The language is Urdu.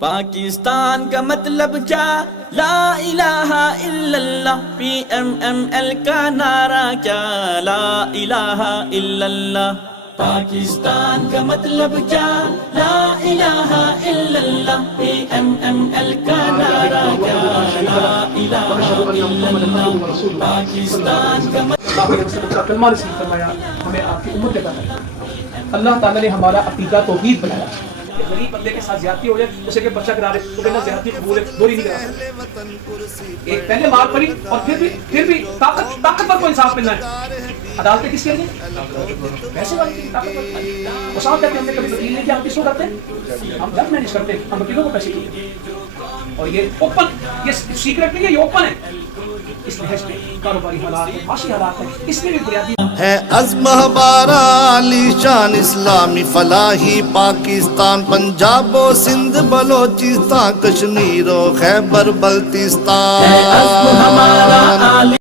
پاکستان کا مطلب کیا؟ لا الہ الا اللہ. PMML کا نعرہ کیا؟ لا الہ الا اللہ. پاکستان کا مطلب کیا؟ لا الہ الا اللہ. PMML کا نعرہ کیا؟ لا الہ الا اللہ. پاکستان کا کلمہ نصیب فرمایا، ہمیں آپ کی امت عطا فرمایا. اللہ تعالیٰ نے ہمارا عقیدہ توحید بنایا. غریب بندے کے ساتھ زیادتی ہو جائے، اسے کہ بچہ کرا رہے تو کہنا زیادتی قبول ہے، دوری نہیں کرا سکتے. ایک پہلے مار پڑی اور پھر بھی طاقتور کو انصاف ملنا ہے. عدالتیں کس کے لیے؟ پیسے والی کی طاقتور. وہ صاحب کہتے ہیں ہم نے کبھی وکیل نہیں کیا، ہم کس کو کرتے ہیں؟ ہم جب مینج کرتے ہیں، ہم وکیلوں کو پیسے دیتے ہیں. اور یہ اوپن، یہ سیکرٹ نہیں ہے، یہ اوپن ہے. اس لحاظ سے کاروباری حالات ہیں، معاشی حالات ہیں، اس میں بھی بنیادی ہے عزم ہمارا عالی شان اسلامی فلاحی. پاکستان پنجاب و سندھ بلوچستان کشمیر و خیبر بلتستان.